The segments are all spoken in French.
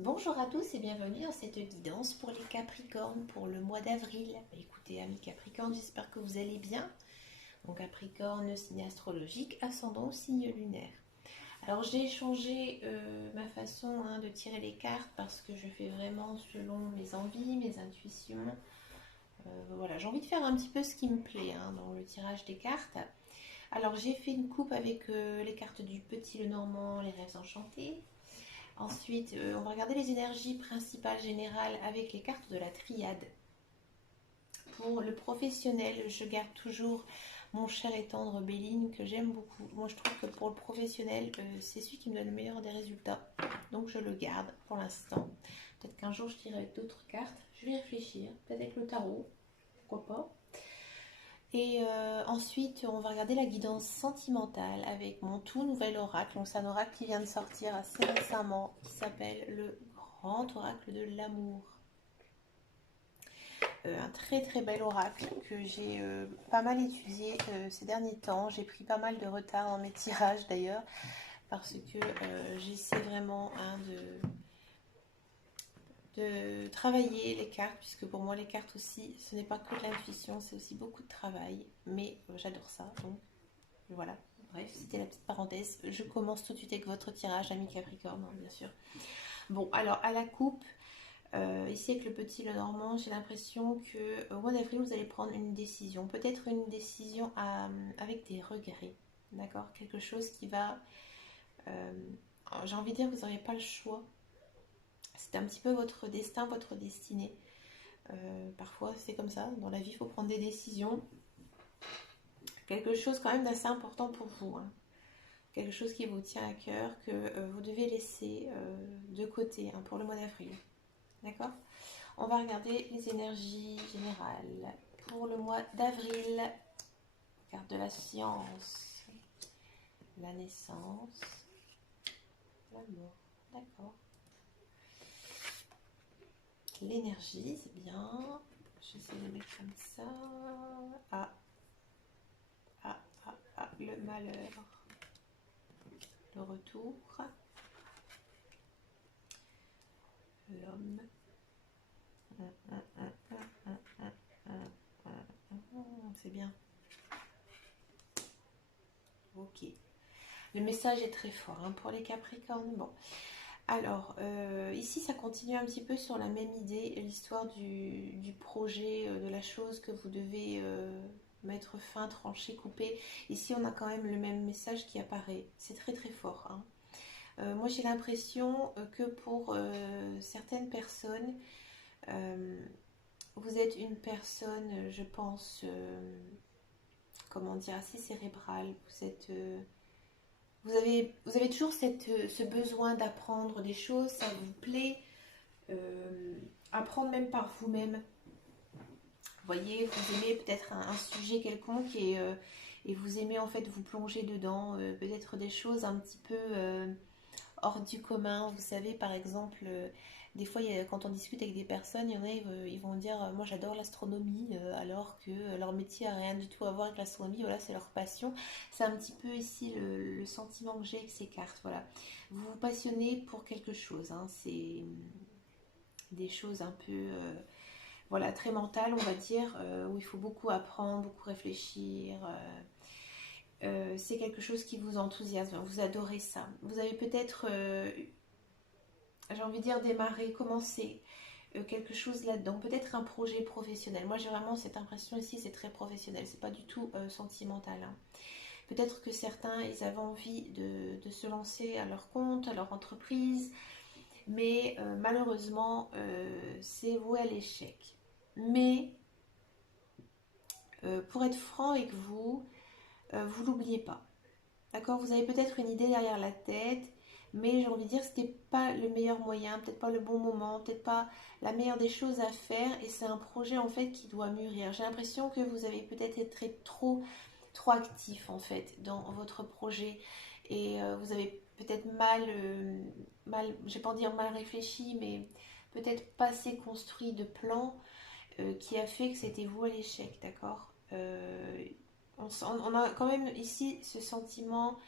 Bonjour à tous et bienvenue dans cette guidance pour les Capricornes pour le mois d'avril. Écoutez, amis Capricornes, j'espère que vous allez bien. Donc Capricorne, signe astrologique, ascendant signe lunaire. Alors j'ai changé ma façon de tirer les cartes parce que je fais vraiment selon mes envies, mes intuitions. Voilà, j'ai envie de faire un petit peu ce qui me plaît dans le tirage des cartes. Alors j'ai fait une coupe avec les cartes du Petit Lenormand, les rêves enchantés. Ensuite, on va regarder les énergies principales générales avec les cartes de la triade. Pour le professionnel, je garde toujours mon cher et tendre Béline que j'aime beaucoup. Moi, je trouve que pour le professionnel, c'est celui qui me donne le meilleur des résultats. Donc, je le garde pour l'instant. Peut-être qu'un jour, je tirerai d'autres cartes. Je vais y réfléchir. Peut-être avec le tarot. Pourquoi pas. Et ensuite, on va regarder la guidance sentimentale avec mon tout nouvel oracle. Donc, c'est un oracle qui vient de sortir assez récemment, qui s'appelle le Grand Oracle de l'amour. Un très très bel oracle que j'ai pas mal étudié ces derniers temps. J'ai pris pas mal de retard dans mes tirages d'ailleurs, parce que j'essaie vraiment de travailler les cartes, puisque pour moi les cartes aussi, ce n'est pas que de l'intuition, c'est aussi beaucoup de travail. Mais j'adore ça, donc voilà, bref, c'était la petite parenthèse. Je commence tout de suite avec votre tirage, ami Capricorne, bien sûr. Bon, alors à la coupe, ici avec le petit Lenormand, j'ai l'impression que au mois d'avril, vous allez prendre une décision. Peut-être une décision avec des regrets, d'accord. Quelque chose qui va... euh, j'ai envie de dire que vous n'aurez pas le choix. C'est un petit peu votre destin, votre destinée. Parfois, c'est comme ça. Dans la vie, il faut prendre des décisions. Quelque chose quand même d'assez important pour vous, quelque chose qui vous tient à cœur, que vous devez laisser de côté pour le mois d'avril. D'accord. On va regarder les énergies générales. Pour le mois d'avril, carte de la science, la naissance, la mort. D'accord. L'énergie, c'est bien. J'essaie de mettre comme ça. Ah, le malheur. Le retour. L'homme. C'est bien. Ok. Le message est très fort pour les Capricornes. Bon. Alors, ici, ça continue un petit peu sur la même idée, l'histoire du projet, de la chose que vous devez mettre fin, trancher, couper. Ici, on a quand même le même message qui apparaît. C'est très très fort. Moi, j'ai l'impression que pour certaines personnes, euh, vous êtes une personne, je pense, comment dire, assez cérébrale. Vous avez toujours ce besoin d'apprendre des choses, ça vous plaît, apprendre même par vous-même. Vous voyez, vous aimez peut-être un sujet quelconque et vous aimez en fait vous plonger dedans, peut-être des choses un petit peu hors du commun. Vous savez, par exemple, des fois, quand on discute avec des personnes, il y en a, ils vont dire moi j'adore l'astronomie, alors que leur métier a rien du tout à voir avec l'astronomie, voilà, c'est leur passion. C'est un petit peu ici le sentiment que j'ai avec ces cartes. Voilà. Vous vous passionnez pour quelque chose, c'est des choses un peu. Voilà, très mentales, on va dire, où il faut beaucoup apprendre, beaucoup réfléchir. C'est quelque chose qui vous enthousiasme, vous adorez ça. Vous avez peut-être j'ai envie de dire démarrer, commencer quelque chose là-dedans, peut-être un projet professionnel. Moi j'ai vraiment cette impression ici, c'est très professionnel, c'est pas du tout sentimental. Peut-être que certains, ils avaient envie de se lancer à leur compte, à leur entreprise, mais malheureusement, c'est voué à l'échec. Mais pour être franc avec vous, vous l'oubliez pas. D'accord. Vous avez peut-être une idée derrière la tête, mais j'ai envie de dire que c'était pas le meilleur moyen, peut-être pas le bon moment, peut-être pas la meilleure des choses à faire, et c'est un projet en fait qui doit mûrir. J'ai l'impression que vous avez peut-être été trop actif en fait dans votre projet, et vous avez peut-être mal, je vais pas dire mal réfléchi, mais peut-être pas assez construit de plan qui a fait que c'était vous à l'échec, d'accord. On a quand même ici ce sentiment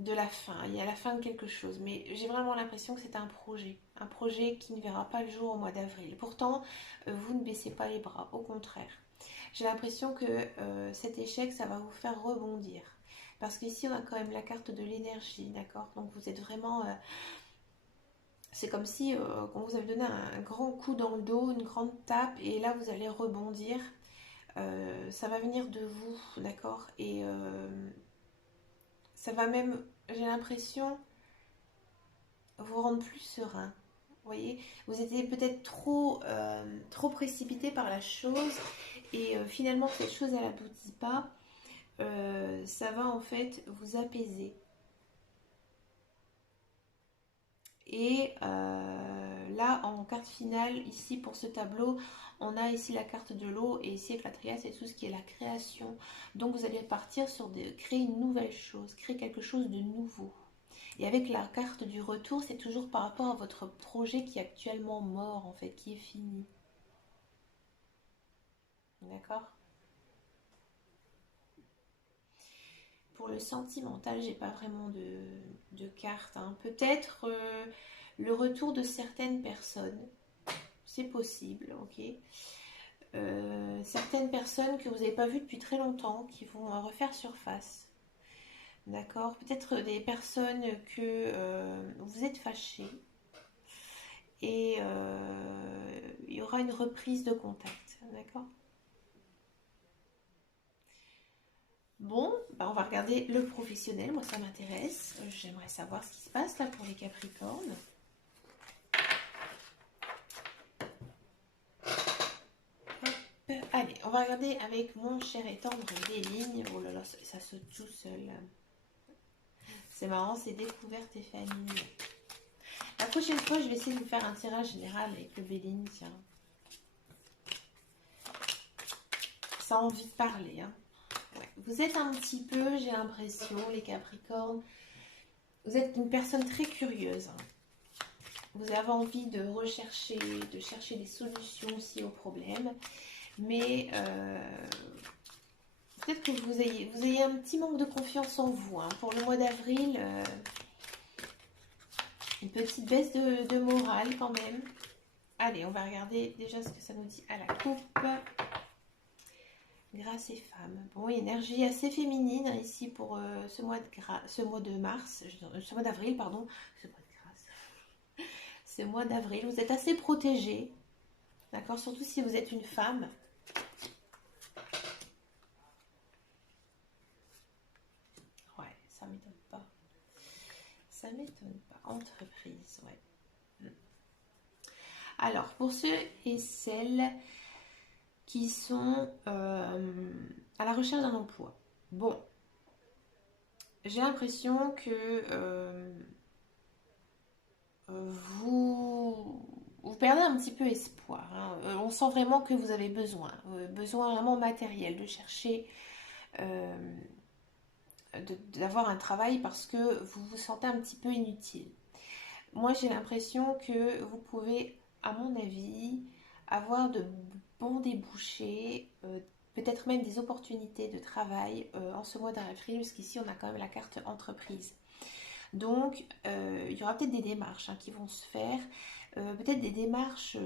de la fin, il y a la fin de quelque chose, mais j'ai vraiment l'impression que c'est un projet qui ne verra pas le jour au mois d'avril. Pourtant, vous ne baissez pas les bras, au contraire. J'ai l'impression que cet échec, ça va vous faire rebondir. Parce qu'ici, on a quand même la carte de l'énergie, d'accord? Donc vous êtes vraiment... c'est comme si on vous avait donné un grand coup dans le dos, une grande tape, et là, vous allez rebondir. Ça va venir de vous, d'accord? Et ça va même, j'ai l'impression, vous rendre plus serein. Vous voyez, vous étiez peut-être trop précipité par la chose et finalement cette chose elle n'aboutit pas. Ça va en fait vous apaiser. Et là en carte finale, ici pour ce tableau, on a ici la carte de l'eau et ici avec la triade c'est tout ce qui est la création. Donc vous allez partir sur créer une nouvelle chose, créer quelque chose de nouveau. Et avec la carte du retour, c'est toujours par rapport à votre projet qui est actuellement mort, en fait, qui est fini. D'accord? Pour le sentimental, j'ai pas vraiment de carte, hein. Peut-être le retour de certaines personnes. C'est possible, ok? Certaines personnes que vous n'avez pas vues depuis très longtemps, qui vont refaire surface. D'accord? Peut-être des personnes que vous êtes fâchés. Et il y aura une reprise de contact, d'accord? Bon, bah on va regarder le professionnel, moi ça m'intéresse. J'aimerais savoir ce qui se passe là pour les Capricornes. Hop. Allez, on va regarder avec mon cher et tendre des lignes. Oh là là, ça saute tout seul. C'est marrant, c'est découverte et famille. La prochaine fois, je vais essayer de vous faire un tirage général avec le Béline, tiens. Ça a envie de parler, hein. Ouais. Vous êtes un petit peu, j'ai l'impression, les Capricornes, vous êtes une personne très curieuse, hein. Vous avez envie de rechercher, de chercher des solutions aussi aux problèmes, mais peut-être que vous ayez un petit manque de confiance en vous, hein. Pour le mois d'avril, une petite baisse de morale quand même. Allez, on va regarder déjà ce que ça nous dit à la coupe. Grâce et femme. Bon, énergie assez féminine, hein, ici pour ce mois de mars, ce mois d'avril, pardon. Ce mois de grâce. Ce mois d'avril, vous êtes assez protégée. D'accord? Surtout si vous êtes une femme. Ouais, ça m'étonne pas. Ça m'étonne pas. Entreprise, ouais. Alors, pour ceux et celles qui sont à la recherche d'un emploi. Bon, j'ai l'impression que vous perdez un petit peu espoir, hein. On sent vraiment que vous avez besoin vraiment matériel, de chercher, euh, d'avoir un travail parce que vous vous sentez un petit peu inutile. Moi, j'ai l'impression que vous pouvez, à mon avis, avoir de bons débouchés, peut-être même des opportunités de travail en ce mois d'avril, parce qu'ici, on a quand même la carte entreprise. Donc, il y aura peut-être des démarches hein, qui vont se faire, peut-être des démarches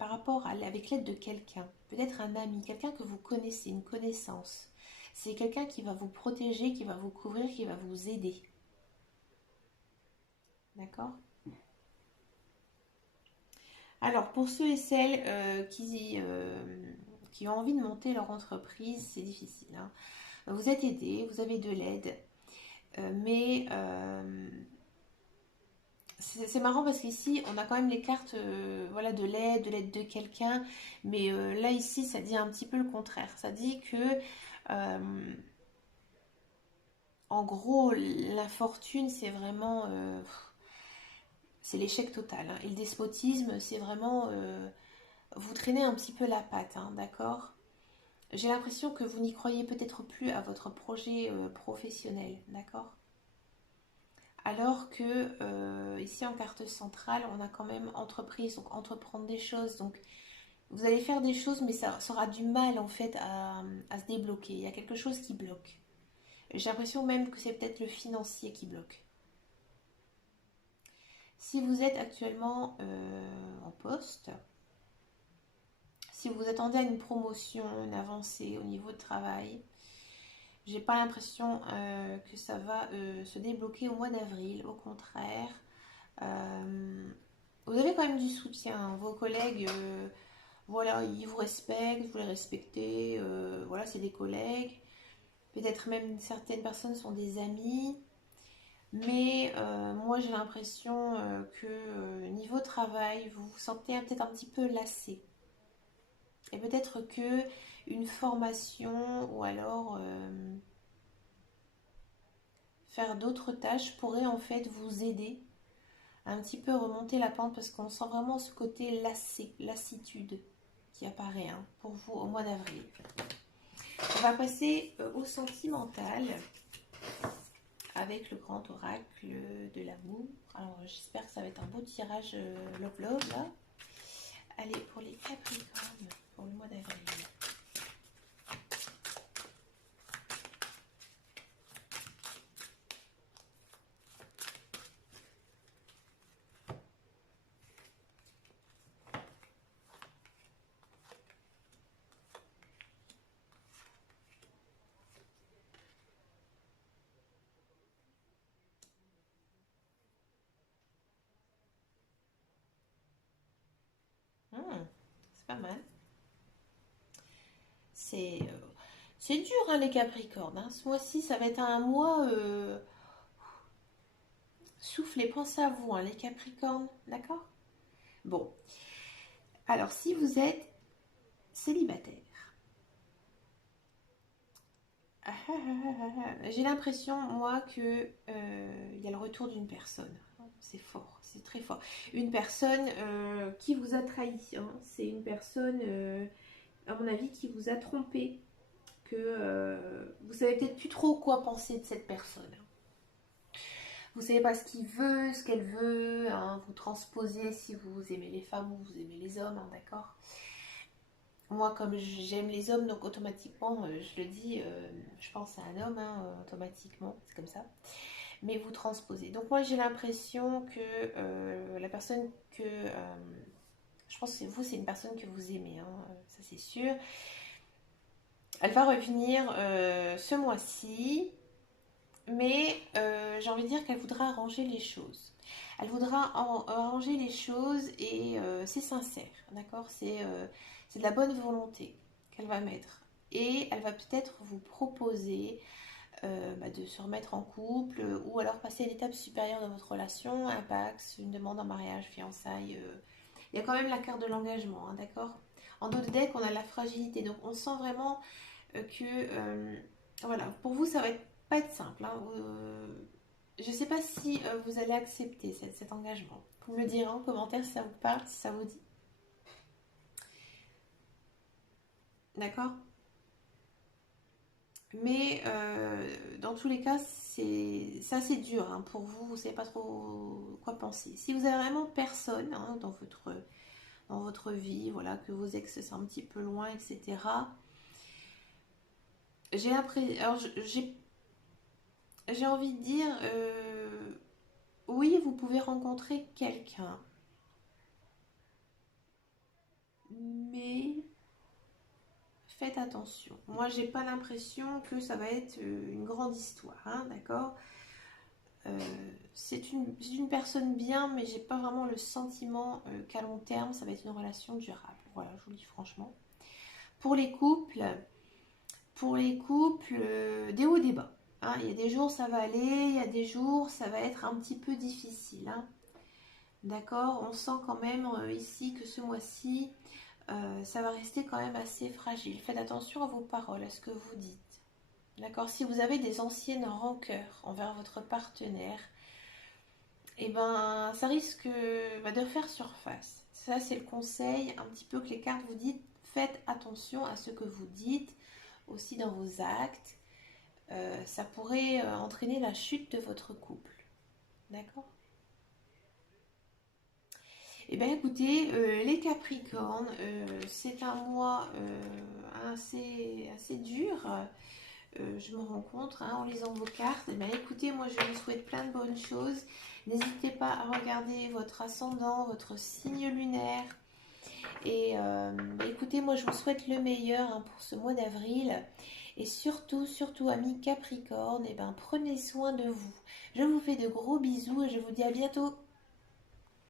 par rapport avec l'aide de quelqu'un, peut-être un ami, quelqu'un que vous connaissez, une connaissance. C'est quelqu'un qui va vous protéger, qui va vous couvrir, qui va vous aider. D'accord? Alors, pour ceux et celles qui ont envie de monter leur entreprise, c'est difficile, hein. Vous êtes aidé, vous avez de l'aide, mais c'est marrant parce qu'ici, on a quand même les cartes voilà, de l'aide de quelqu'un, mais là, ici, ça dit un petit peu le contraire. Ça dit que, euh, en gros, la fortune, c'est vraiment... c'est l'échec total, hein. Et le despotisme, c'est vraiment... vous traînez un petit peu la patte, hein, d'accord? J'ai l'impression que vous n'y croyez peut-être plus à votre projet professionnel, d'accord? Alors que ici en carte centrale, on a quand même entreprise, donc entreprendre des choses. Donc vous allez faire des choses, mais ça aura du mal en fait à se débloquer. Il y a quelque chose qui bloque. J'ai l'impression même que c'est peut-être le financier qui bloque. Si vous êtes actuellement en poste, si vous attendez à une promotion, une avancée au niveau de travail, j'ai pas l'impression que ça va se débloquer au mois d'avril. Au contraire, vous avez quand même du soutien. Vos collègues, voilà, ils vous respectent, vous les respectez. Voilà, c'est des collègues. Peut-être même certaines personnes sont des amis. Mais moi, j'ai l'impression que niveau travail, vous vous sentez peut-être un petit peu lassé. Et peut-être que une formation ou alors faire d'autres tâches pourrait en fait vous aider à un petit peu remonter la pente parce qu'on sent vraiment ce côté lassé, lassitude qui apparaît hein, pour vous au mois d'avril. On va passer au sentimental avec le grand oracle de l'amour. Alors j'espère que ça va être un beau tirage love love là. Allez, pour les Capricornes, pour le mois d'avril. C'est pas mal. C'est dur hein, les Capricornes. Hein. Ce mois-ci, ça va être un mois... soufflez, pensez à vous, hein, les Capricornes. D'accord. Bon. Alors, si vous êtes célibataire, j'ai l'impression, moi, que il y a le retour d'une personne. C'est fort, c'est très fort. Une personne qui vous a trahi. Hein. C'est une personne, à mon avis, qui vous a trompé. Que vous savez peut-être plus trop quoi penser de cette personne. Vous savez pas ce qu'il veut, ce qu'elle veut. Hein. Vous transposez si vous aimez les femmes ou vous aimez les hommes, hein, d'accord. Moi, comme j'aime les hommes, donc automatiquement, je le dis, je pense à un homme, hein, automatiquement, c'est comme ça. Mais vous transposez. Donc moi, j'ai l'impression que la personne que... je pense que vous, c'est une personne que vous aimez, hein, ça c'est sûr. Elle va revenir ce mois-ci, mais j'ai envie de dire qu'elle voudra arranger les choses. Elle voudra arranger les choses et c'est sincère, d'accord, c'est de la bonne volonté qu'elle va mettre. Et elle va peut-être vous proposer de se remettre en couple ou alors passer à l'étape supérieure de votre relation, un pax, une demande en mariage, fiançailles. Il y a quand même la carte de l'engagement, hein, d'accord. En dos de deck, on a la fragilité. Donc on sent vraiment que voilà, pour vous, ça va pas être simple. Hein. Je ne sais pas si vous allez accepter cet engagement. Vous me le direz en commentaire si ça vous parle, si ça vous dit. D'accord. Mais dans tous les cas, c'est assez dur hein, pour vous. Vous ne savez pas trop quoi penser. Si vous avez vraiment personne hein, dans votre vie, voilà, que vos ex sont un petit peu loin, etc. J'ai l'impression, alors j'ai envie de dire, oui, vous pouvez rencontrer quelqu'un, mais faites attention. Moi, j'ai pas l'impression que ça va être une grande histoire, hein, d'accord. C'est une personne bien, mais j'ai pas vraiment le sentiment qu'à long terme, ça va être une relation durable. Voilà, je vous le dis franchement. Pour les couples, des hauts, des bas. Hein. Il y a des jours, ça va aller, il y a des jours, ça va être un petit peu difficile. Hein. D'accord. On sent quand même ici que ce mois-ci, ça va rester quand même assez fragile. Faites attention à vos paroles, à ce que vous dites. D'accord. Si vous avez des anciennes rancœurs envers votre partenaire, eh ben, ça risque de faire surface. Ça, c'est le conseil un petit peu que les cartes vous disent. Faites attention à ce que vous dites, aussi dans vos actes. Ça pourrait entraîner la chute de votre couple. D'accord. Eh bien écoutez, les Capricornes, c'est un mois assez dur. je me rends compte hein, en lisant vos cartes. Eh bien, écoutez, moi je vous souhaite plein de bonnes choses. N'hésitez pas à regarder votre ascendant, votre signe lunaire. Et écoutez, moi je vous souhaite le meilleur hein, pour ce mois d'avril. Et surtout, surtout, amis Capricorne, eh ben, prenez soin de vous. Je vous fais de gros bisous et je vous dis à bientôt.